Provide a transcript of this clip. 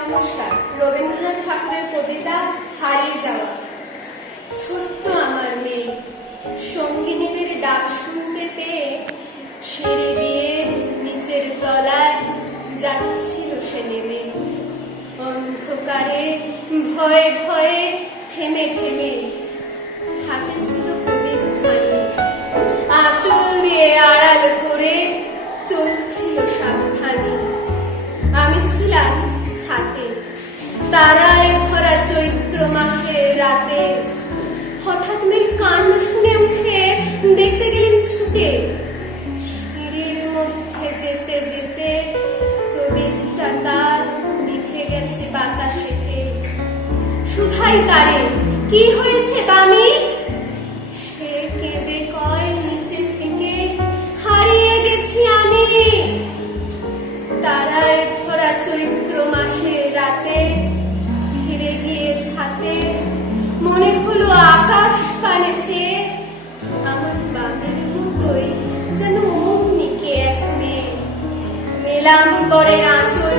নমস্কার। রবীন্দ্রনাথ ঠাকুরের কবিতা হারিয়ে যাওয়া। ছোট্ট আমার মেয়ে সঙ্গিনীদের ডাক শুনতে পেয়ে সিঁড়ি দিয়ে নিচের তলায় যাচ্ছিল সে নেমে। অন্ধকারে ভয়ে ভয়ে থেমে থেমে হাতে ছিল প্রদীপ খানি, আঁচল দিয়ে আড়াল করে চলছিল সাবধানে। আমি ছিলাম ছাতে, তারায় ভরা চৈত্র মাসের রাতে। হঠাৎ মেয়ের কান্না শুনে উঠে দেখতে গেলেন ছুটে। সিঁড়ির মধ্যে যেতে যেতে প্রদীপটা তার নিভে গেছে বাতাসেতে। শুধাই তারে, কি হয়েছে বামি? সে কেঁদে কয় নিচে থেকে, হারিয়ে গেছি আমি। তারায় ভরা চৈত্র মাসের রাতে ফিরে গিয়ে ছাতে মনে হলো আকাশ পানে চেয়ে আমার বামের মতোই যেন অমনিকে এক মেয়ে। মেলাম বরের আঁচল